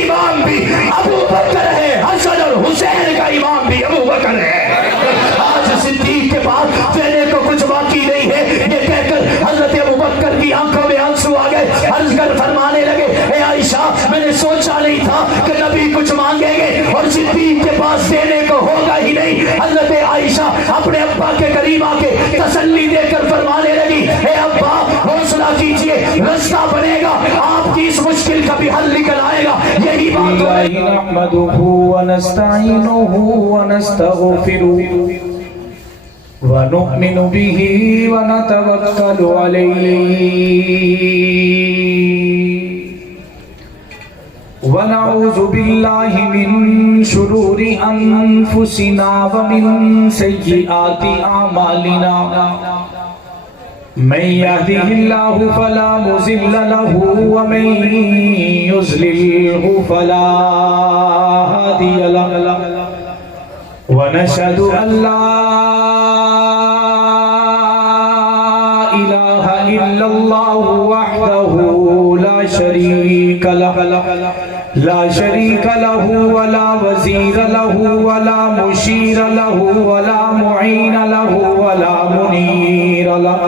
امام بھی ابو بکر ہے، حسن اور حسین کا امام بھی ابو بکر ہے۔ آج صدیق کے پاس دینے کو کچھ باقی نہیں ہے، یہ کہہ کر حضرت ابو بکر کی آنکھوں میں آنسو آ گئے، عرض کر فرمانے لگے اے عائشہ میں نے سوچا نہیں تھا کہ نبی کچھ مانگیں گے اور صدیق کے پاس دینے کو ہوگا ہی نہیں۔ حضرت عائشہ اپنے ابا کے قریب آ کے تسلی دے کر فرمانے لگی اے ابا حوصلہ کیجئے، رستہ بنے گا، آپ کی اس مشکل کا بھی حل نکل آئے گا۔ یہی بات نحمده ونستعينه ونستغفره ونؤمن به ونتوكل عليه ونعوذ بالله من شرور أنفسنا ومن سيئات أعمالنا من يهده الله فلا مضل له ومن يضلله فلا هادي له ونشهد أن لا إله إلا الله وحده لا شريك له ولا وزير له ولا مشير له ولا معين له ولا منير له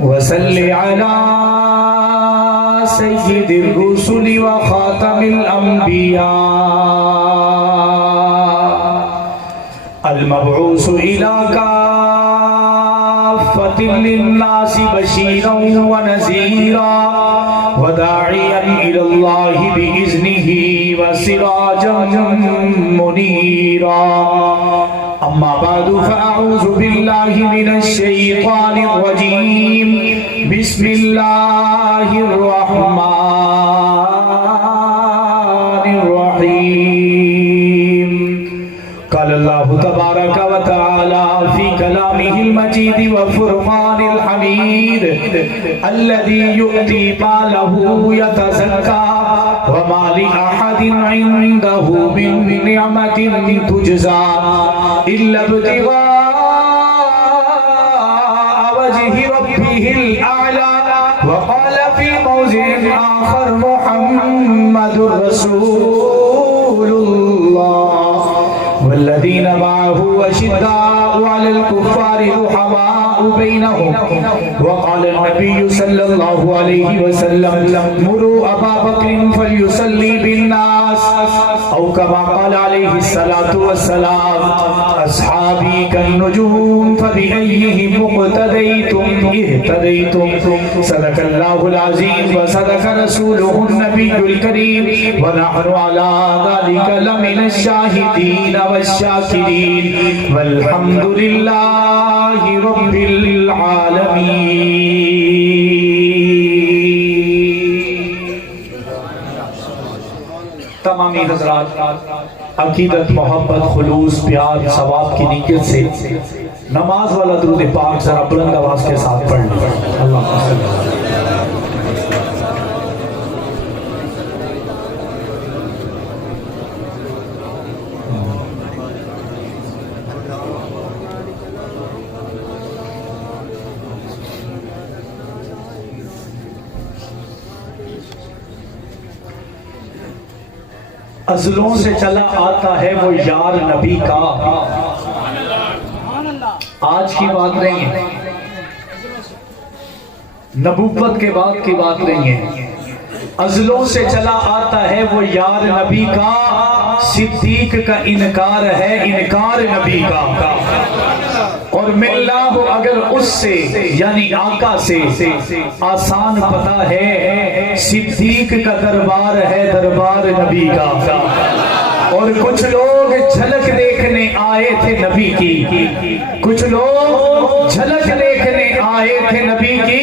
وصل على سيد الرسل وخاتم الأنبياء المبعوث إلى كافة للناس بشيرا ونذيرا وداعيا إلى الله بإذنه وسراجا منيرا أما بعد فأعوذ بالله من الشيطان الرجيم بسم الله الرحمن الرحيم قال الله تبارك وتعالى في كلامه المجيد وفرقان الحميد الذي يؤتي ماله يتزكى وما لأحد عنده من نعمة تجزى إلا ابتغاء وجه ربه الأعلى وقال في موضع آخر محمد رسول الله والذين معه أشداء على الكفار رحماء بينهم وقال النبي صلى الله عليه وسلم مروا أبا بكر فليصلي بالناس أو كما قال عليه الصلاة والسلام أصحابي كالنجوم فبأيهم اقتديتم اهتديتم صدق الله العظيم وصدق رسوله النبي الكريم ونحن على ذلك لمن الشاهدين والشاكرين والحمد لله رب العالمين۔ تمامی حضرات عقیدت، محبت، خلوص، پیار، ثواب کی نیت سے نماز والا درود پاک ذرا بلند آواز کے ساتھ پڑھ لیں۔ اللہ ازلوں سے چلا آتا ہے وہ یار نبی کا، آج کی بات نہیں ہے، نبوت کے بعد کی بات نہیں ہے۔ ازلوں سے چلا آتا ہے وہ یار نبی کا، صدیق کا انکار ہے انکار نبی کا، اور ملنا ہو اگر اس سے یعنی آقا سے آسان پتا ہے، صدیق کا دربار ہے دربار نبی کا۔ اور کچھ لوگ جھلک دیکھنے آئے تھے نبی کی، کچھ لوگ جھلک دیکھنے آئے تھے نبی کی،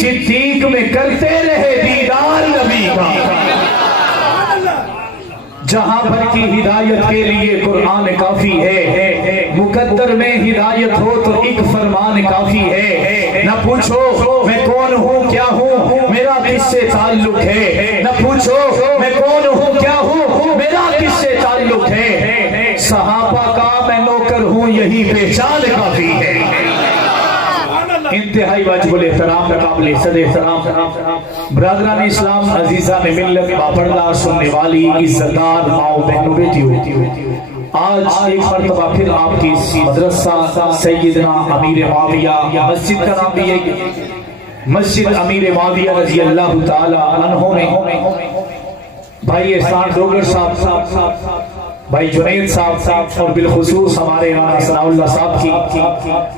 صدیق میں کرتے رہے دیدار نبی کا۔ جہاں بھر کی ہدایت کے لیے قرآن کافی ہے، مقدر میں ہدایت ہو تو ایک فرمان کافی ہے۔ نہ پوچھو میں کون ہوں کیا ہوں میرا کس سے تعلق ہے، نہ پوچھو میں کون ہوں کیا ہوں میرا کس سے تعلق ہے، صحابہ کا میں نوکر ہوں یہی پہچان کافی ہے۔ انتہائی واجب الاحترام قابل صد احترام برادران اسلام، عزیزان ملت، باپردار سننے والی عزتدار ماؤں بہنوں بیٹیوں، آج ایک مرتبہ پھر آپ کی مدرسہ سیدنا امیر معاویہ، مسجد کا نام بھی ہے مسجد امیر معاویہ رضی اللہ تعالی عنہ میں بھائی احسان ڈوگر صاحب، بھائی جنید صاحب اور بالخصوص ہمارے رانا ثناء اللہ صاحب کی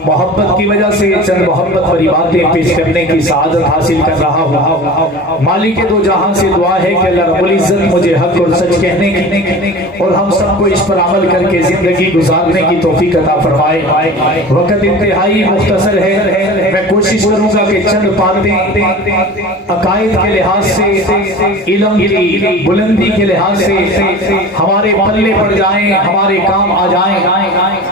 محبت کی وجہ سے چند محبت بھری باتیں پیش کرنے کی سعادت حاصل کر رہا ہوں۔ مالک دو جہاں سے دعا ہے کہ اللہ رب العزت مجھے حق اور سچ کہنے کی اور ہم سب کو اس پر عمل کر کے زندگی گزارنے کی توفیق عطا فرمائے۔ وقت انتہائی مختصر ہے، میں کوشش کروں گا کہ چند باتیں عقائد کے لحاظ سے، علم کی بلندی کے لحاظ سے ہمارے پلے پڑ جائیں، ہمارے کام آ جائیں۔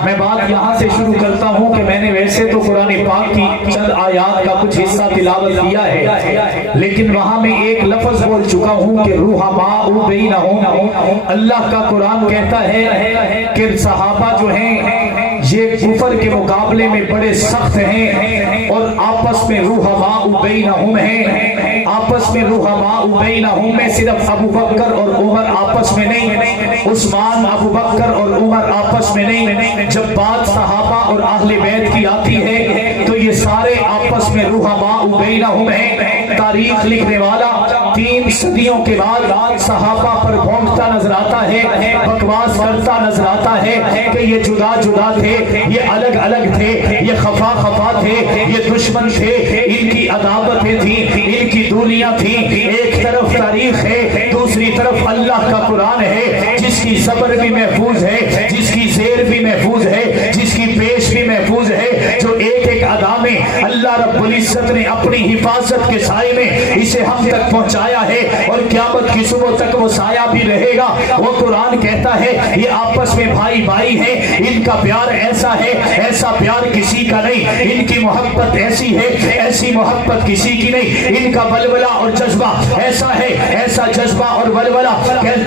میں بات یہاں سے شروع کرتا ہوں کہ میں نے ویسے تو قرآن پاک کی چند آیات کا کچھ حصہ تلاوت کیا ہے، لیکن وہاں میں ایک لفظ بول چکا ہوں کہ رحماء بینہم۔ اللہ کا قرآن کہتا ہے کہ صحابہ جو ہیں یہ کفر کے مقابلے میں بڑے سخت ہیں اور آپس میں رحماء بینہم ہیں، آپس میں رحماء بینہم میں صرف ابو بکر اور عمر آپس میں نہیں، عثمان، ابو بکر اور عمر آپس میں نہیں، جب بات صحابہ اور اہل بیت کی آتی ہے تو یہ سارے آپس میں رحماء بینہم ہیں۔ تاریخ لکھنے والا 3 صدیوں کے بعد صحابہ پر بھونکتا نظر آتا ہے، بکواس کرتا نظر آتا ہے کہ یہ جدا جدا تھے، یہ الگ الگ تھے، یہ خفا خفا تھے، یہ دشمن تھے، ان کی عداوتیں تھیں، ان کی دوریاں تھیں۔ ایک طرف تاریخ ہے، دوسری طرف اللہ کا قرآن ہے جس کی زبر بھی محفوظ ہے، جس کی زیر بھی محفوظ ہے، جس کی پیش بھی محفوظ ہے، جو ایک ایک ادا میں اللہ رب العزت نے اپنی حفاظت کے سائے میں اسے ہم تک پہنچایا ہے اور قیامت کی صبح تک وہ سایہ بھی رہے گا۔ وہ قرآن کہتا ہے یہ آپس میں بھائی بھائی ہیں، ان کا پیار ایسا ہے، ایسا پیار کسی کا نہیں، ان کی محبت ایسی ہے، ایسی محبت کسی کی نہیں، ان کا ولولہ اور جذبہ ایسا ہے، ایسا جذبہ اور ولولہ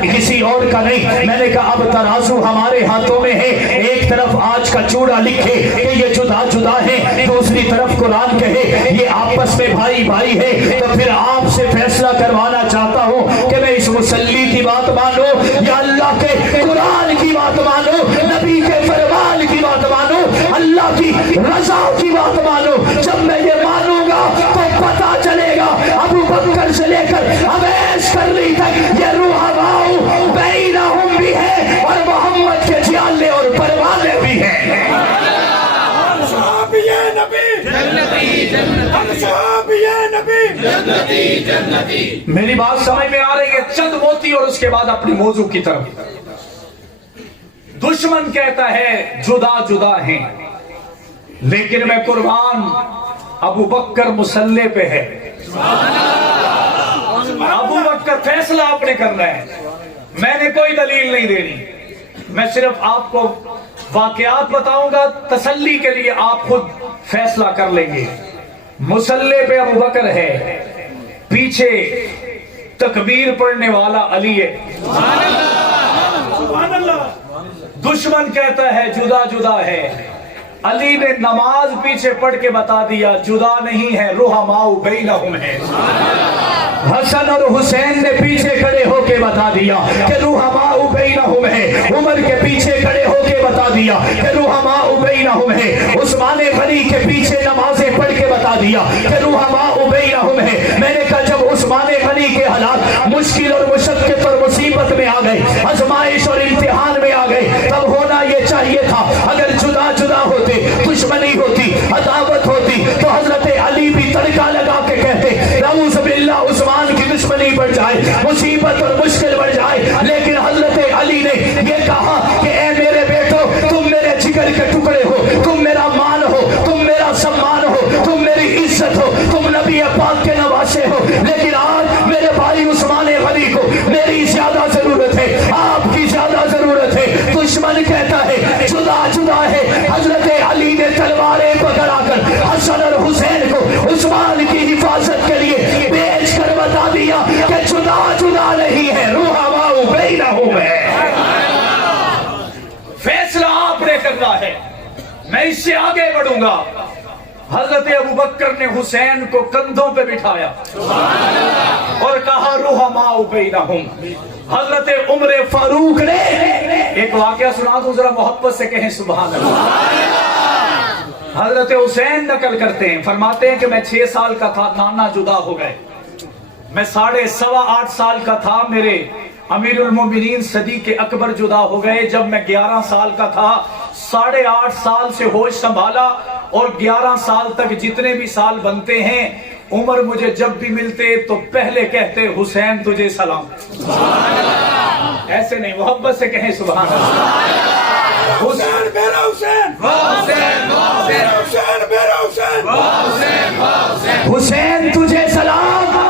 کسی اور کا نہیں۔ میں نے کہا اب ترازو ہمارے ہاتھوں میں ہے، ایک طرف آج کا چوڑا لکھے کہ یہ جدا جدا ہے، دوسری طرف قرآن کہے یہ آپس میں بھائی بھائی ہے، تو پھر آپ سے فیصلہ کروانا چاہتا ہوں کہ میں اس مسلی کی بات مانو یا اللہ کے قرآن کی بات مانو، نبی کے فرمان کی بات مانو، اللہ کی رضا کی بات مانو۔ جب میں یہ مانوں گا تو پتا چلے گا ابو بکر سے لے کر اویس کرنی تک یہ رحماء بینہم بھی ہے اور محمد کے جیالے اور پروانے بھی ہیں۔ میری بات سمجھ میں آ رہی ہے؟ چند موتی اور اس کے بعد اپنی موضوع کی طرف۔ دشمن کہتا ہے جدا جدا ہیں، لیکن میں قربان ابو بکر مسلح پہ ہے، ابو بکر فیصلہ آپ نے کرنا ہے، میں نے کوئی دلیل نہیں دینی، میں صرف آپ کو واقعات بتاؤں گا، تسلی کے لیے آپ خود فیصلہ کر لیں گے۔ مسلح پہ ابو بکر ہے، پیچھے تکبیر پڑھنے والا علی ہے۔ دشمن کہتا ہے جدا جدا ہے، علی نے نماز پیچھے پڑھ کے بتا دیا جدا نہیں ہے، رحماء بینہم ہے۔ حسن اور حسین نے پیچھے کھڑے ہو کے بتا دیا کہ رحماء بینہم ہے، عمر کے پیچھے کھڑے ہو کے بتا دیا کہ رحماء بینہم ہے، عثمان غنی کے پیچھے نمازیں پڑھ کے بتا دیا کہ رحماء بینہم ہے۔ میں نے کہا جب عثمان غنی کے حالات مشکل اور مشقت اور مصیبت میں آ گئے، آزمائش اور امتحان میں آ گئے، تب ہونا یہ چاہیے تھا اگر جدا جدا ہوتے، دشمنی ہوتی، عداوت ہوتی، تو حضرت علی بھی تڑکا لگا کے کہتے نعوذ باللہ عثمان کی دشمنی بڑھ جائے، مصیبت اور مشکل بڑھ جائے، لیکن حضرت علی نے یہ کہا کہ اے میرے بیٹو تم میرے جگر کے ٹکڑے ہو، تم میرا مان ہو، تم میرا سمان ہو، تم میری عزت ہو، تم نبی پاک کے نواسے ہو، لیکن آج میرے بھائی عثمان غنی کو میری زیادہ ضرورت ہے، آپ کی زیادہ ضرورت ہے۔ دشمن کہتا ہے جدا جدا ہے، حضرت علی نے تلواریں پکڑا کر حسن اور حسین کو عثمان کی حفاظت کے لیے بیچ کر بتا دیا کہ جدا جدا نہیں ہے، رحماء بینہم ہے۔ فیصلہ آپ نے کرنا ہے، میں اس سے آگے بڑھوں گا۔ حضرت ابو بکر نے حسین کو کندھوں پہ بٹھایا اور کہا رحماء بینہم. حضرت عمر فاروق نے ایک واقعہ سنا دوں ذرا محبت سے کہیں سبحان اللہ. حضرت حسین نقل کرتے ہیں، فرماتے ہیں کہ میں 6 سال کا تھا، نانا جدا ہو گئے. میں 8.5 سال کا تھا، میرے امیر المومنین صدیق اکبر جدا ہو گئے. جب میں 11 سال کا تھا، 8.5 سال سے ہوش سنبھالا اور 11 سال تک جتنے بھی سال بنتے ہیں عمر مجھے جب بھی ملتے تو پہلے کہتے حسین تجھے سلام. ایسے نہیں، محبت سے کہیں سبحان اللہ. حسین میرا حسین، حسین میرا حسین، حسین تجھے سلام.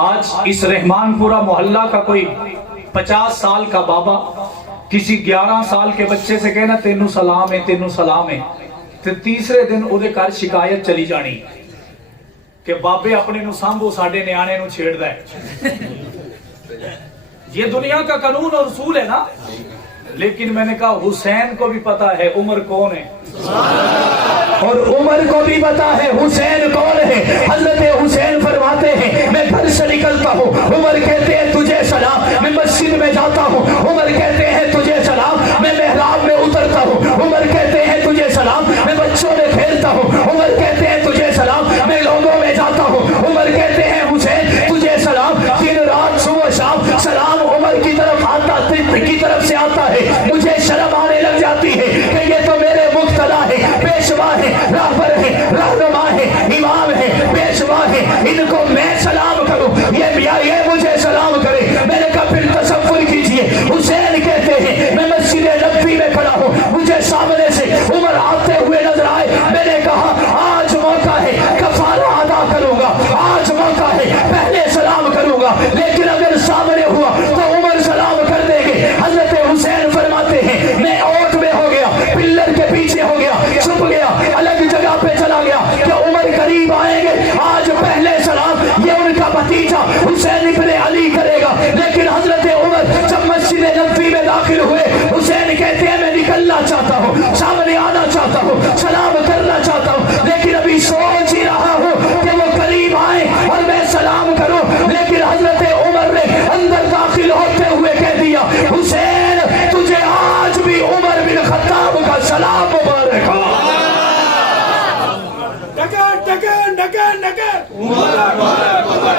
آج اس رحمان پورہ محلہ کا کوئی 50 سال کا بابا کسی 11 سال کے بچے سے کہنا تینوں سلام ہے، تینوں سلام ہے، تو تیسرے دن اودے گھر شکایت چلی جانی کہ بابے اپنے نو سامبو ساڈے نیانے نو چھیڑ دا ہے. یہ دنیا کا قانون اور اصول ہے نا. لیکن میں نے کہا حسین کو بھی پتا ہے عمر کون ہے اور عمر کو بھی پتا ہے حسین کون ہے. حضرت حسین فرماتے ہیں میں گھر سے نکلتا ہوں، عمر کہتے ہیں تجھے سلام. میں مسجد میں جاتا ہوں، عمر کہتے ہیں تجھے سلام. میں محراب میں اترتا ہوں، عمر کہتے ہیں تجھے سلام. میں بچوں میں کھیلتا ہوں، عمر کہتے ہیں تجھے سلام. میں لوگوں میں جاتا ہوں، عمر کہتے ہیں حسین تجھے سلام. دن رات صبح شام سلام عمر کی طرف آتا، کی طرف سے آتا ہے. مجھے شرم آنے لگ جاتی ہے کہ یہ تو میرے مقتدا ہے، پیشوا ہے، راہبر ہے، رہنما ہے، امام ہے، پیشوا ہے، ان کو میں سلام کروں، یہ مجھے سلام کرے. میں نے کہا پھر تصور کیجئے حسین کہتے ہیں میں مسجد نبوی میں کھڑا ہوں، مجھے سامنے سے عمر آتے ہوئے نظر آئے. میں نے کہا آج موقع ہے کفارہ ادا کروں گا، آج موقع ہے پہلے سلام کروں گا. لیکن اگر سامنے ہوا تو عمر سلام کر دیں گے. حضرت حسین فرماتے ہیں میں اوٹ میں ہو گیا، پلر کے پیچھے ہو گیا، چھپ گیا، الگ جگہ پہ چلا گیا کہ عمر قریب آئیں گے، آج پہلے سلام یہ ان کا بھتیجا حسین ابن علی کرے گا. لیکن حضرت عمر جب مسجد نبوی میں داخل ہوئے، حسین کہتے ہیں میں نکلنا چاہتا ہوں، سامنے آنا چاہتا ہوں، سلام کرنا چاہتا ہوں، لیکن ابھی سوچ ہی رہا ہوں کہ وہ قریب آئے اور میں سلام کروں. لیکن حضرت عمر نے اندر داخل ہوتے ہوئے کہہ دیا حسین تجھے آج بھی عمر بن خطاب کا سلام مبارک ہو.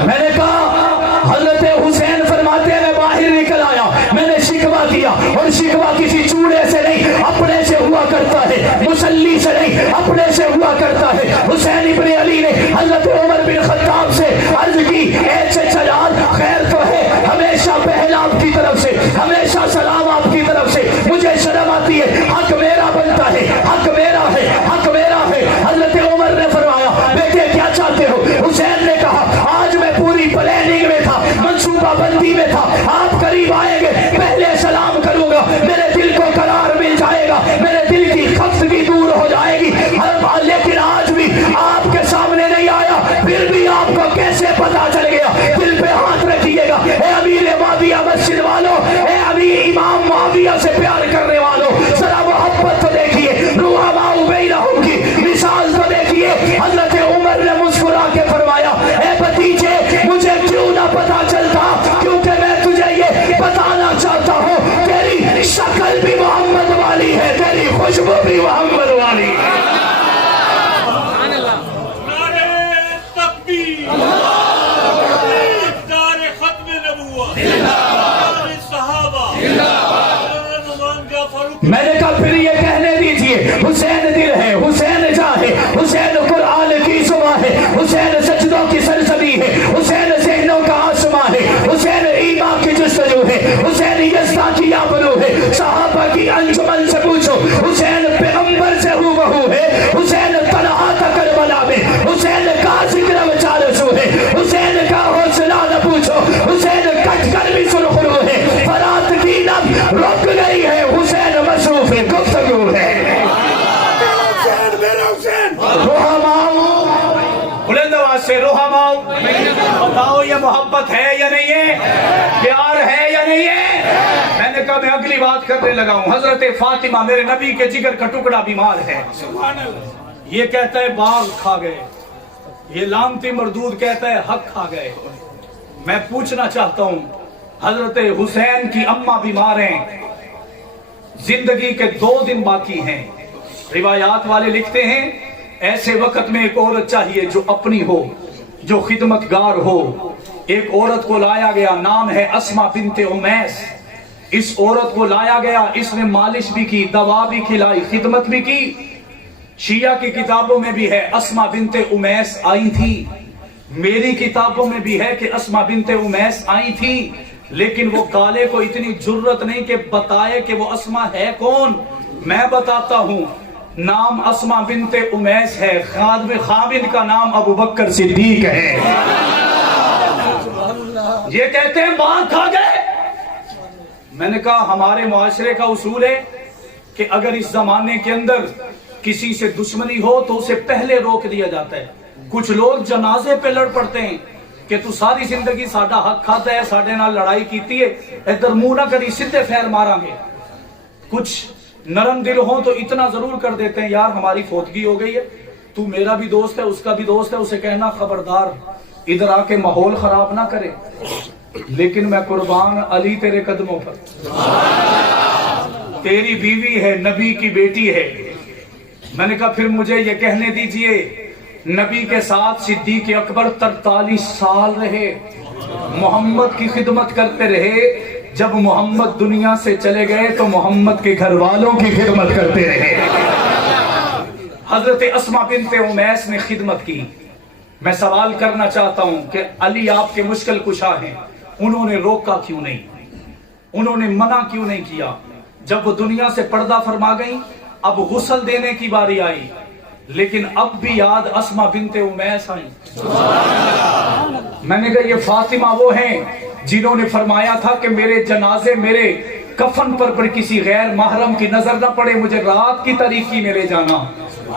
میں نے کہا حضرت حسین فرماتے ہیں میں باہر نکل آیا، میں نے شکوہ کیا اور شکوہ کسی چوڑے سے نہیں اپنے سے ہوا کرتا ہے، مسلی سے نہیں اپنے سے ہوا کرتا ہے. حسین ابن علی نے حضرت عمر بن خطاب سے عرض کی اے چچا خیر تو ہے، ہمیشہ پہل آپ کی طرف سے، ہمیشہ سلام آپ کی طرف سے، مجھے شرم آتی ہے، حق میرا بنتا ہے، حق میرا ہے، حق میرا ہے. حضرت عمر نے فرمایا بیٹے کیا چاہتے ہو؟ حسین نے کہا آج میں پوری پلاننگ میں تھا، منصوبہ بندی میں تھا، آپ قریب آئیں گے پہلے سلام کروں گا، میرے دل کو قرار مل جائے گا، میرے دل کی خفتگی دور ہو جائے گی. لیکن آج بھی آپ کے سامنے نہیں آیا، پھر بھی آپ کو کیسے پتا چل گیا؟ دل پہ ہاتھ رکھیے گا. اے امیر معاویہ مسجد والوں، اے امیر امام معاویہ سے پیار کرنے والوں، ذرا محبت تو دیکھیے، رحماء بینہم کی مثال تو دیکھیے. حضرت عمر نے مسکرا کے فرمایا اے بھتیجے مجھے کیوں نہ پتا چلتا، کیونکہ میں تجھے یہ بتانا چاہتا ہوں تیری شکل بھی محمد والی ہے، تیری خوشبو بھی محمد والی ہے. میں نے کہا پھر یہ کہنے دیجئے حسین دل ہے، حسین جاں ہے، حسین قرآن کی زبان ہے، حسین سجدوں کی سرزمین ہے، حسین ذہنوں کا آسمان ہے، حسین ایمان کی جستجو ہے، حسین یزدہ کی آبرو ہے. صحابہ کی انجمن سے پوچھو حسین پیغمبر سے ہو بہو ہے، حسین طلحہ کا کربلا میں، حسین کا ذکر چارسو ہے، حسین کا حوصلہ نہ پوچھو، حسین کٹ کر بھی سرخرو ہے، فرات کی نب رک گئی ہے، حسین مصروف گفتگو ہے. بلند آواز سے رحماء بتاؤ یہ محبت ہے یا نہیں ہے، پیار ہے یا نہیں ہے. میں نے کہا میں اگلی بات کرنے لگا ہوں. حضرت فاطمہ میرے نبی کے جگر کا ٹکڑا بیمار ہے، یہ کہتا ہے باغ کھا گئے، یہ لامتی مردود کہتا ہے حق کھا گئے۔ میں پوچھنا چاہتا ہوں، حضرت حسین کی اماں بیمار ہیں، زندگی کے 2 دن باقی ہیں، روایات والے لکھتے ہیں ایسے وقت میں ایک عورت چاہیے جو اپنی ہو، جو خدمتگار ہو۔ ایک عورت کو لایا گیا، نام ہے اسما بنت امیس۔ اس عورت کو لایا گیا، اس نے مالش بھی کی، دوا بھی کھلائی، خدمت بھی کی۔ شیعہ کی کتابوں میں بھی ہے اسما بنت امیس آئی تھی، میری کتابوں میں بھی ہے کہ اسما بنت امیس آئی تھی، لیکن وہ کالے کو اتنی جرت نہیں کہ بتائے کہ وہ اسما ہے کون۔ میں بتاتا ہوں، نام اسما بنت امیس ہے، خاوند کا نام ابو بکر صدیق ہے۔ یہ کہتے ہیں باغ کھا گئے۔ میں نے کہا ہمارے معاشرے کا اصول ہے کہ اگر اس زمانے کے اندر کسی سے دشمنی ہو تو اسے پہلے روک دیا جاتا ہے۔ کچھ لوگ جنازے پہ لڑ پڑتے ہیں کہ تو ساری زندگی ساڈا حق کھاتا ہے، ساڈے نال لڑائی کیتی ہے، ادھر منہ نہ کری، سیدھے فیر مارا گے۔ کچھ نرم دل ہوں تو اتنا ضرور کر دیتے ہیں، یار ہماری فوتگی ہو گئی ہے، تو میرا بھی دوست ہے، اس کا بھی دوست ہے، اسے کہنا خبردار ادھر آ کے ماحول خراب نہ کرے۔ لیکن میں قربان علی تیرے قدموں پر، تیری بیوی ہے، نبی کی بیٹی ہے۔ میں نے کہا پھر مجھے یہ کہنے دیجئے، نبی کے ساتھ صدیق اکبر 43 سال رہے، محمد کی خدمت کرتے رہے، جب محمد دنیا سے چلے گئے تو محمد کے گھر والوں کی خدمت کرتے رہے۔ حضرت اسما بنت امیس نے خدمت کی۔ میں سوال کرنا چاہتا ہوں کہ علی آپ کے مشکل کشا ہیں، انہوں نے روکا کیوں نہیں؟ انہوں نے منع کیوں نہیں کیا؟ جب وہ دنیا سے پردہ فرما گئی، اب غسل دینے کی باری آئی، لیکن اب بھی یاد اسما بنت امیس آئی۔ میں نے کہا یہ فاطمہ وہ ہیں جنہوں نے فرمایا تھا کہ میرے جنازے، میرے کفن پر کسی غیر محرم کی نظر نہ پڑے، مجھے رات کی تاریکی میں لے جانا۔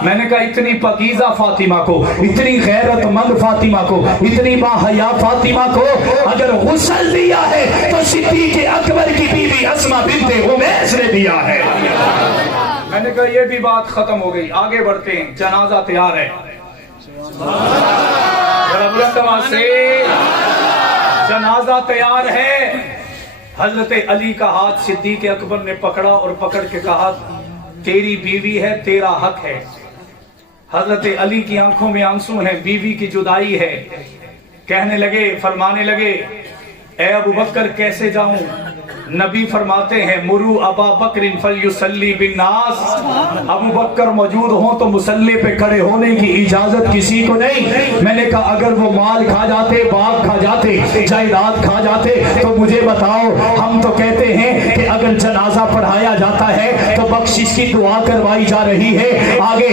میں نے کہا اتنی پاکیزہ فاطمہ کو، اتنی غیرت مند فاطمہ کو، اتنی باحیا فاطمہ کو اگر غسل دیا ہے تو صدیق اکبر کی بیوی اسما بنت امیس نے دیا ہے۔ میں نے کہا یہ بھی بات ختم ہو گئی، آگے بڑھتے ہیں، جنازہ تیار ہے۔ جنازہ تیار ہے۔ حضرت علی کا ہاتھ صدیق اکبر نے پکڑا اور پکڑ کے کہا تیری بیوی ہے، تیرا حق ہے۔ حضرت علی کی آنکھوں میں آنسو ہیں، بیوی کی جدائی ہے۔ کہنے لگے، فرمانے لگے اے ابو بکر کیسے جاؤں؟ نبی فرماتے ہیں مرو ابا بکر فلیصلی بالناس، ابو بکر موجود ہوں تو مصلی پہ کھڑے ہونے کی اجازت کسی کو نہیں۔ میں نے کہا اگر وہ مال کھا جاتے، باغ کھا جاتے، جائیداد کھا جاتے تو مجھے بتاؤ، ہم تو کہتے ہیں کہ اگر جنازہ پڑھایا جاتا ہے تو بخشش کی دعا کروائی جا رہی ہے، آگے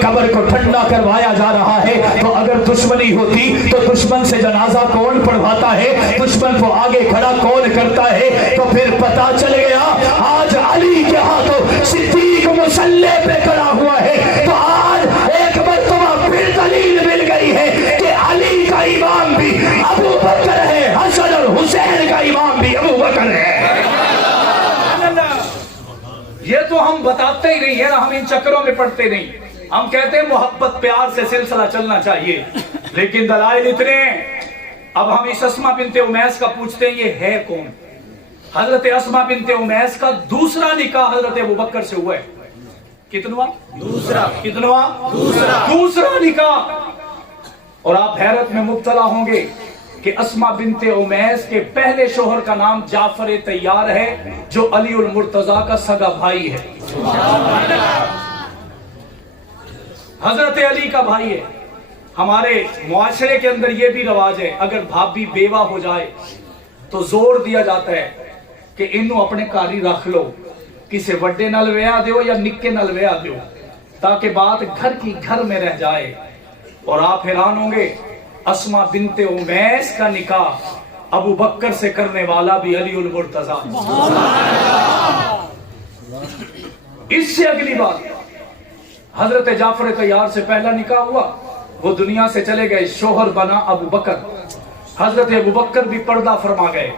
قبر کو ٹھنڈا کروایا جا رہا ہے، تو اگر دشمنی ہوتی تو دشمن سے جنازہ کون پڑھواتا ہے؟ دشمن کو آگے کھڑا کون کرتا ہے؟ تو پھر پتا چل گیا آج علی کے ہاتھوں صدیق مصلی پہ کھڑا ہوا ہے، تو آج ایک مرتبہ پھر دلیل مل گئی ہے کہ علی کا امام بھی ابو بکر ہے، حسن اور حسین کا امام بھی ابو بکر ہے۔ یہ تو ہم بتاتے ہی نہیں ہے نا، ہم ان چکروں میں پڑتے نہیں، ہم کہتے ہیں محبت پیار سے سلسلہ چلنا چاہیے، لیکن دلائل اتنے ہیں۔ اب ہم اس اسما بنت امیس کا پوچھتے ہیں یہ ہے کون؟ حضرت اسما بنت امیس کا دوسرا نکاح حضرت ابو بکر سے ہوا ہے۔ کتنواں؟ دوسرا۔ کتنواں؟ دوسرا نکاح۔ اور آپ حیرت میں مبتلا ہوں گے کہ اسما بنت امیس کے پہلے شوہر کا نام جعفر طیار ہے، جو علی المرتضیٰ کا سگا بھائی ہے، حضرت علی کا بھائی ہے۔ ہمارے معاشرے کے اندر یہ بھی رواج ہے، اگر بھابی بیوہ ہو جائے تو زور دیا جاتا ہے کہ انہوں اپنے کاری رکھ لو، کسے وڈے نال ویا دیو یا نکے نال ویا دیو، تاکہ بات گھر کی گھر میں رہ جائے۔ اور آپ حیران ہوں گے اسما بنت امیس کا نکاح ابو بکر سے کرنے والا بھی علی المرتضیٰ۔ اس سے اگلی بات، حضرت جعفر طیار سے پہلا نکاح ہوا، وہ دنیا سے چلے گئے، شوہر بنا ابو بکر، حضرت ابو بکر بھی پردہ فرما گئے۔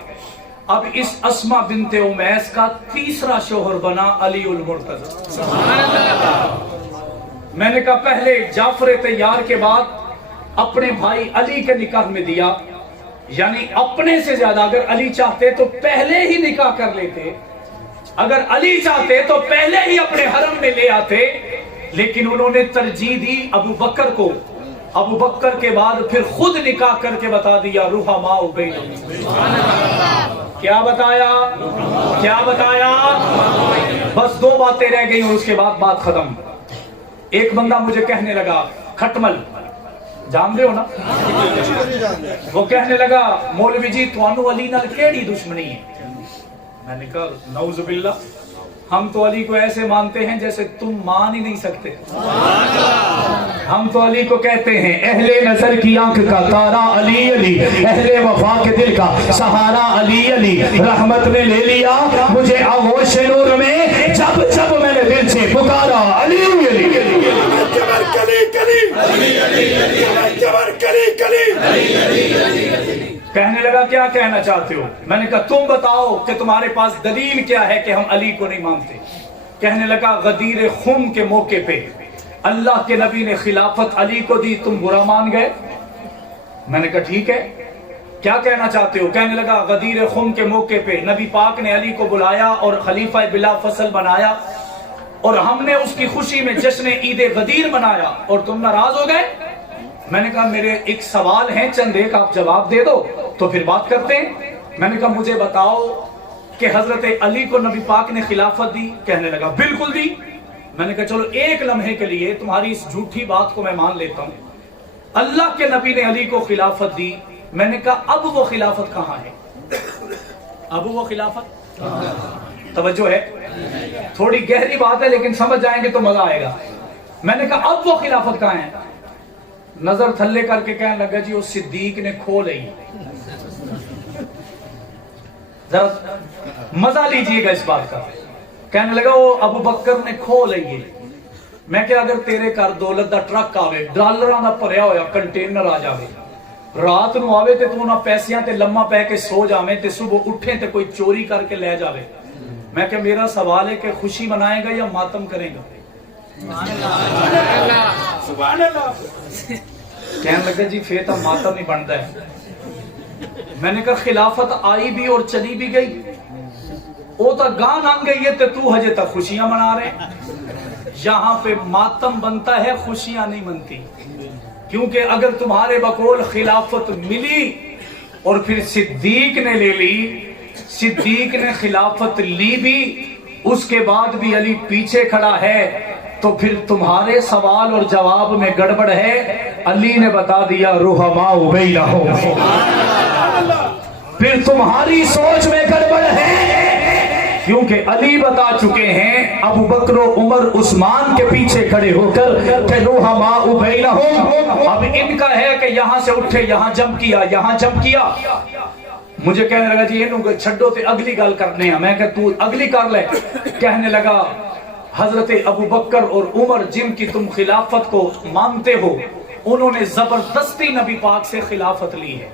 اب اس اسما بنت امیس کا تیسرا شوہر بنا علی المرتضیٰ۔ میں نے کہا پہلے جعفر طیار کے بعد اپنے بھائی علی کے نکاح میں دیا، یعنی اپنے سے زیادہ اگر علی چاہتے تو پہلے ہی نکاح کر لیتے، اگر علی چاہتے تو پہلے ہی اپنے حرم میں لے آتے، لیکن انہوں نے ترجیح دی ابو بکر کو، ابو بکر کے بعد پھر خود نکاح کر کے بتا دیا رحماء بینہم۔ کیا بتایا؟ کیا بتایا؟ بس 2 باتیں رہ گئی اور اس کے بعد بات ختم۔ ایک بندہ مجھے کہنے لگا، کھٹمل جان دے ہو نا، وہ کہنے لگا مولوی جی توانو علی نال کیڑی دشمنی ہے؟ میں نے کہا نعوذ باللہ، ہم تو علی کو ایسے مانتے ہیں جیسے تم مان ہی نہیں سکتے۔ ہم تو علی کو کہتے ہیں اہل نظر کی آنکھ کا تارا علی علی، اہل وفا کے دل کا سہارا علی علی، رحمت نے لے لیا مجھے آغوش نور میں، جب جب میں نے دل سے پکارا علی علی کہنے لگا کیا کہنا چاہتے ہو؟ میں نے کہا تم بتاؤ کہ تمہارے پاس دلیل کیا ہے کہ ہم علی کو نہیں مانتے؟ کہنے لگا غدیر خم کے موقع پہ اللہ کے نبی نے خلافت علی کو دی، تم برا مان گئے؟ میں نے کہا ٹھیک ہے، کیا کہنا چاہتے ہو؟ کہنے لگا غدیر خم کے موقع پہ نبی پاک نے علی کو بلایا اور خلیفہ بلا فصل بنایا، اور ہم نے اس کی خوشی میں جشن عید غدیر منایا اور تم ناراض ہو گئے؟ میں نے کہا میرے ایک سوال ہیں چند، ایک آپ جواب دے دو تو پھر بات کرتے ہیں۔ میں نے کہا مجھے بتاؤ کہ حضرت علی کو نبی پاک نے خلافت دی؟ کہنے لگا بالکل دی۔ میں نے کہا چلو ایک لمحے کے لیے تمہاری اس جھوٹی بات کو میں مان لیتا ہوں، اللہ کے نبی نے علی کو خلافت دی۔ میں نے کہا اب وہ خلافت کہاں ہے؟ اب وہ خلافت توجہ ہے، تھوڑی گہری بات ہے لیکن سمجھ جائیں گے تو مزہ آئے گا۔ میں نے کہا اب وہ خلافت کہاں ہے؟ نظر تھلے کر کے کہنے لگا جی وہ صدیق نے کھو لئی۔ ذرا مزہ لیجئے گا اس بات کا۔ کہنے لگا وہ ابو بکر نے کھو لئی۔ میں کہ اگر تیرے گھر دولت دا ٹرک آوے، ڈالراں دا بھریا ہویا کنٹینر آ جاوے، رات نو آوے تے تو نہ پیسیاں تے لمحہ پہ کے سو جاویں تے صبح اٹھیں تے کوئی چوری کر کے لے جاوے، میں کہ میرا سوال ہے کہ خوشی منائے گا یا ماتم کرے گا؟ سبحان اللہ۔ کہنے لگا جی فیتا ماتم نہیں بنتا ہے۔ میں نے کہا خلافت آئی بھی اور چلی بھی گئی، وہ تو گاں لنگ گئی ہے تو ہجے تک خوشیاں منا رہے ہیں۔ یہاں پہ ماتم بنتا ہے، خوشیاں نہیں بنتی، کیونکہ اگر تمہارے بقول خلافت ملی اور پھر صدیق نے لے لی، صدیق نے خلافت لی بھی، اس کے بعد بھی علی پیچھے کھڑا ہے، تو پھر تمہارے سوال اور جواب میں گڑبڑ ہے۔ علی نے بتا دیا رحماء بینہم، پھر تمہاری سوچ میں گڑبڑ ہے، کیونکہ علی بتا چکے ہیں ابو بکر و عمر عثمان کے پیچھے کھڑے ہو کر کہ رحماء بینہم۔ اب ان کا ہے کہ یہاں سے اٹھے یہاں جمپ کیا، یہاں جمپ کیا۔ مجھے کہنے لگا جی انہوں کو چھڈو تے اگلی گل کرنے ہیں۔ میں کہ تو اگلی کر لے۔ کہنے لگا حضرت ابو بکر اور عمر جن کی تم خلافت کو مانتے ہو، انہوں نے زبردستی نبی پاک سے خلافت لی ہے۔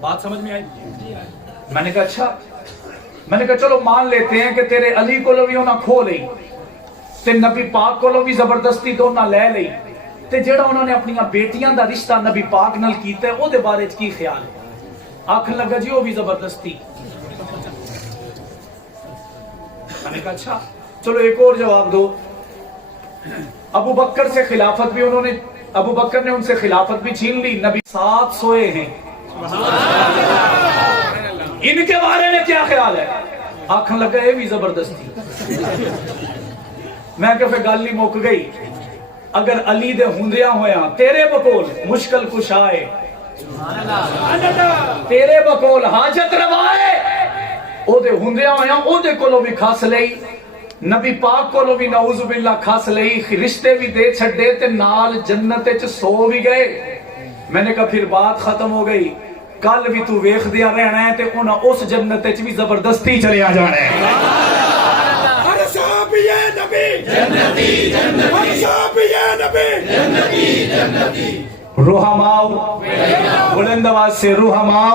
بات سمجھ میں آئی؟ میں نے کہا اچھا، میں نے کہا چلو مان لیتے ہیں کہ تیرے علی کو بھی انہاں کھو لئی تے نبی پاک کو بھی زبردستی دونوں لے لئی، تے جڑا انہوں نے اپنی بیٹیاں دا رشتہ نبی پاک نال کیتا ہے او دے بارے کی خیال ہے؟ آکھن لگا جی وہ بھی زبردستی۔ میں نے کہا اچھا چلو ایک اور جواب دو۔ ابو بکر سے خلافت بھی انہوں نے، ابو بکر نے ان سے خلافت بھی چھین لی، نبی 7 سوئے ہیں، ان کے بارے میں کیا خیال ہے؟ آنکھن لگا یہ بھی زبردستی۔ میں کہ پھر گل ہی مک گئی، اگر علی دے ہوندیاں ہویاں تیرے بقول مشکل کشائے، تیرے بقول حاجت روائے، او دے ہوندیاں ہویاں او دے کولو بھی کھس لئی، نبی پاک کولو بھی نعوذ باللہ کھس لئی، رشتے بھی دے چھڑے تے نال جنت وچ سو بھی گئے۔ میں نے کہا پھر بات ختم ہو گئی، کل بھی تو ویکھ دیا رہنا ہے تے انہاں اس جنت وچ بھی زبردستی چلے آ جانا ہے۔ ہر صحابی نبی جنتی جنتی، ہر صحابی نبی جنتی جنتی۔ رحماء، بلند آواز سے رحماء،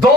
2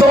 2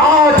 8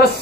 10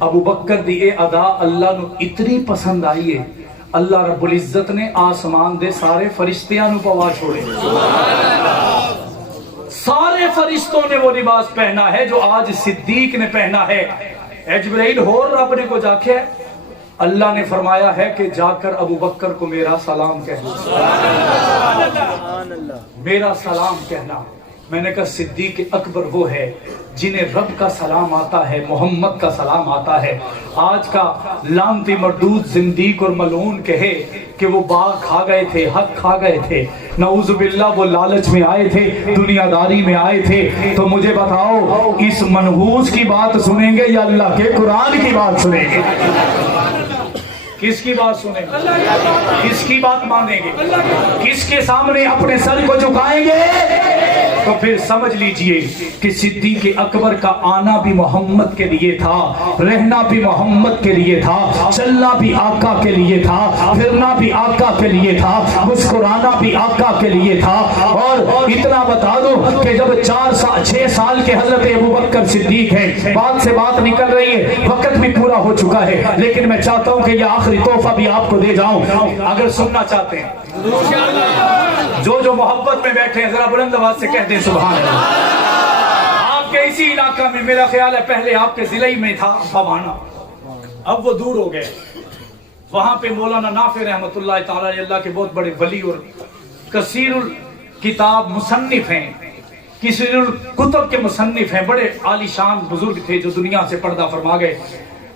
ابو بکر دی اے ادا اللہ نو اتنی پسند آئی ہے، اللہ رب العزت نے آسمان دے سارے فرشتیاں نو پوا چھوڑے، سارے فرشتوں نے وہ لباس پہنا ہے جو آج صدیق نے پہنا ہے۔ اے جبرائیل ہور رب نے کو جا کے اللہ نے فرمایا ہے کہ جا کر ابو بکر کو میرا سلام کہنا، میرا سلام کہنا۔ میں نے کہا صدیق اکبر وہ ہے جنہیں رب کا سلام آتا ہے، محمد کا سلام آتا ہے۔ آج کا لعنتی مردود زندیق اور ملعون کہے کہ وہ باغ کھا گئے تھے، حق کھا گئے تھے، نعوذ باللہ وہ لالچ میں آئے تھے، دنیا داری میں آئے تھے، تو مجھے بتاؤ اس منحوس کی بات سنیں گے یا اللہ کے قرآن کی بات سنیں گے؟ کس کی بات سنیں گے؟ کس کی بات مانیں گے؟ کس کے سامنے اپنے سر کو جھکائیں گے؟ تو پھر سمجھ لیجئے کہ صدیق اکبر کا آنا بھی محمد کے لیے تھا، رہنا بھی محمد کے لیے تھا، چلنا بھی آقا کے لیے تھا، پھرنا بھی آقا کے لیے تھا، مسکرانا بھی آقا کے لیے تھا۔ اور اتنا بتا دو کہ جب 6 سال کے حضرت ابوبکر صدیق ہیں، بات سے بات نکل رہی ہے، وقت بھی پورا ہو چکا ہے، لیکن میں چاہتا ہوں کہ یہ آخری تحفہ بھی آپ کو دے جاؤں۔ اگر سننا چاہتے ہیں جو محبت میں بیٹھے ہیں ذرا بلند آواز سے کہہ دیں سبحان اللہ۔ آپ کے اسی علاقہ میں میرا خیال ہے پہلے آپ کے ضلع میں تھا بھوانا، اب وہ دور ہو گئے، وہاں پہ مولانا نافع رحمۃ اللہ تعالی علیہ، اللہ کے بہت بڑے ولی اور کثیر الکتاب مصنف ہیں، کثیر الکتب کے مصنف ہیں، بڑے عالی شان بزرگ تھے جو دنیا سے پردہ فرما گئے۔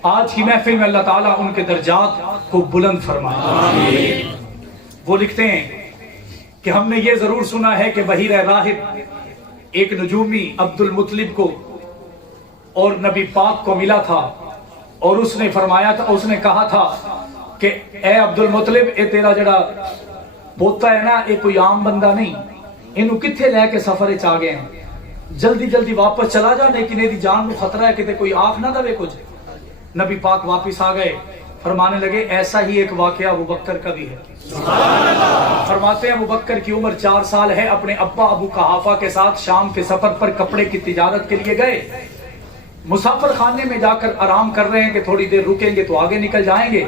آج کی محفل میں اللہ تعالیٰ ان کے درجات کو بلند فرمائے۔ وہ لکھتے ہیں کہ ہم نے یہ ضرور سنا ہے کہ بحیرہ راہب ایک نجومی عبد المطلب کو اور نبی پاک کو ملا تھا، اور اس نے فرمایا تھا، اس نے کہا تھا کہ اے عبد المطلب، اے تیرا جڑا پوتا ہے نا، اے کوئی عام بندہ نہیں، انہوں کتھے لے کے سفر چاہ گئے ہیں، جلدی جلدی واپس چلا جا، لیکن یہ جان میں خطرہ ہے کہ کوئی آنکھ نہ دے کچھ۔ نبی پاک واپس آ گئے، فرمانے لگے ایسا ہی ایک واقعہ ابوبکر کا بھی ہے۔ فرماتے ہیں ابوبکر کی عمر 4 سال ہے، اپنے ابا ابو قحافہ کے ساتھ شام کے سفر پر کپڑے کی تجارت کے لیے گئے، مسافر خانے میں جا کر آرام کر رہے ہیں کہ تھوڑی دیر رکیں گے تو آگے نکل جائیں گے۔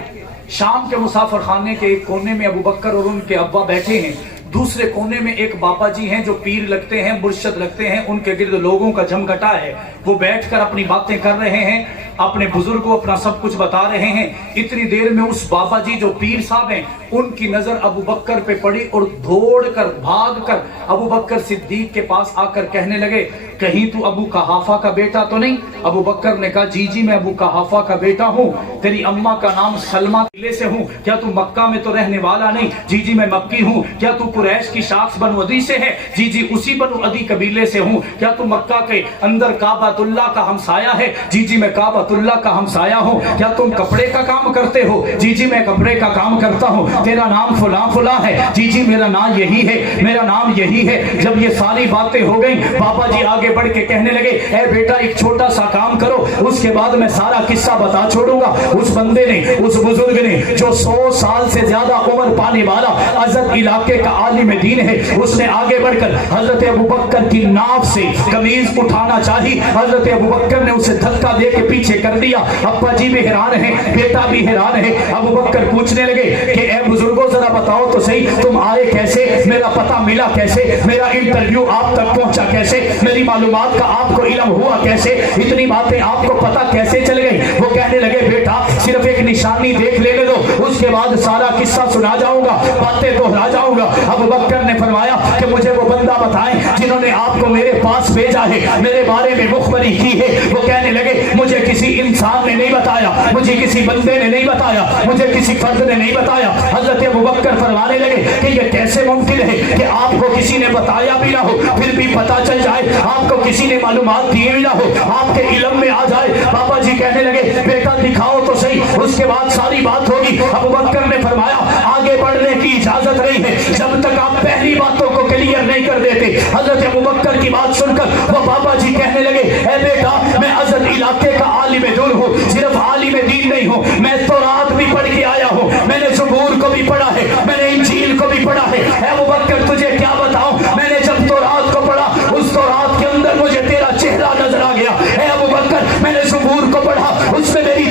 شام کے مسافر خانے کے ایک کونے میں ابوبکر اور ان کے ابا بیٹھے ہیں، دوسرے کونے میں ایک بابا جی ہیں جو پیر لگتے ہیں، مرشد لگتے ہیں، ان کے گرد لوگوں کا جمگٹا ہے، وہ بیٹھ کر اپنی باتیں کر رہے ہیں، اپنے بزرگ کو اپنا سب کچھ بتا رہے ہیں۔ اتنی دیر میں اس بابا جی جو پیر صاحب ہیں، ان کی نظر ابوبکر پہ پڑی اور دوڑ کر بھاگ کر ابوبکر صدیق کے پاس آ کر کہنے لگے کہیں تو ابو قحافہ کا بیٹا تو نہیں؟ ابوبکر نے کہا جی جی میں ابو قحافہ کا بیٹا ہوں، تیری اماں کا نام سلمہ قبیلے سے ہوں، کیا تو مکہ میں تو رہنے والا نہیں؟ جی جی میں مکی ہوں۔ کیا تو قریش کی شاخ بنو عدی سے ہے؟ جی جی اسی بنو عدی قبیلے سے ہوں۔ کیا تو مکہ کے اندر کعبۃ اللہ کا ہمسایہ ہے؟ جی جی میں کعبۃ اللہ کا ہمسایہ ہوں۔ کیا تم کپڑے کا کام کرتے ہو؟ جی جی میں کپڑے کا کام کرتا ہوں۔ تیرا نام فلاں فلاں ہے؟ جی جی میرا نام یہی ہے، میرا نام یہی ہے۔ جب یہ ساری باتیں ہو گئیں، بابا جی آگے بڑھ کے کہنے لگے اے بیٹا ایک چھوٹا سا کام کرو، اس کے بعد میں سارا قصہ بتا چھوڑوں گا۔ اس بندے نے، اس بزرگ نے جو 100 سال سے زیادہ عمر پانے والا ازد علاقے کا عالم دین ہے، اس نے آگے بڑھ کر حضرت ابوبکر کی ناف سے قمیض اٹھانا چاہی، حضرت ابوبکر نے اسے دھکا دے کے پیچھے کر دیا۔ ابا جی بھی حیران ہیں، بیٹا بھی حیران ہے۔ ابوبکر پوچھنے لگے کہ اے بزرگوں ذرا بتاؤ تو صحیح تم آئے کیسے، میرا پتہ ملا کیسے، میرا انٹرویو آپ تک پہنچا کیسے، میری معلومات کا آپ کو علم ہوا کیسے، اتنی باتیں آپ کو پتہ کیسے چل گئی؟ وہ کہنے لگے بیٹا صرف ایک نشانی دیکھ لینے دو، اس کے بعد سارا قصہ سنا جاؤں گا، باتیں دہرا جاؤں گا۔ ابوبکر نے فرمایا کہ مجھے وہ بندہ بتائیں جنہوں نے آپ کو میرے پاس بھیجا ہے، میرے بارے میں مخبری کی ہے۔ وہ کہنے لگے مجھے کسی انسان نے نہیں بتایا، مجھے کسی بندے نے نہیں بتایا، مجھے کسی فرد نے نہیں بتایا۔ حضرت ابوبکر فرمانے لگے کہ یہ کیسے ممکن ہے کہ آپ کو کسی نے بتایا بھی نہ ہو، پھر بھی پتہ چل جائے، آپ کو کسی نے معلومات دیے بھی نہ ہو، آپ کے علم میں آ جائے۔ بابا جی کہنے لگے بیٹا دکھاؤ تو صحیح، اس کے بعد ساری بات ہوگی۔ ابوبکر نے فرمایا آگے بڑھنے کی اجازت نہیں ہے جب تک آپ پہلی باتوں کو کلیئر نہیں کر دیتے۔ حضرت ابوبکر کی بات سن کر وہ بابا جی کہنے لگے اے بیٹا میں ازد علاقے کا عالم دین ہوں، صرف عالم دین نہیں ہوں، میں تورات بھی پڑھ کے آیا ہوں، میں نے زبور کو بھی پڑھا ہے، میں نے انجیل کو بھی پڑھا ہے۔ اے ابوبکر تجھے کیا بتاؤں، میں نے جب تورات کو پڑھا اس تورات کے اندر مجھے تیرا چہرہ نظر آ گیا۔ اے ابوبکر میں نے زبور کو پڑھا، اس میں میری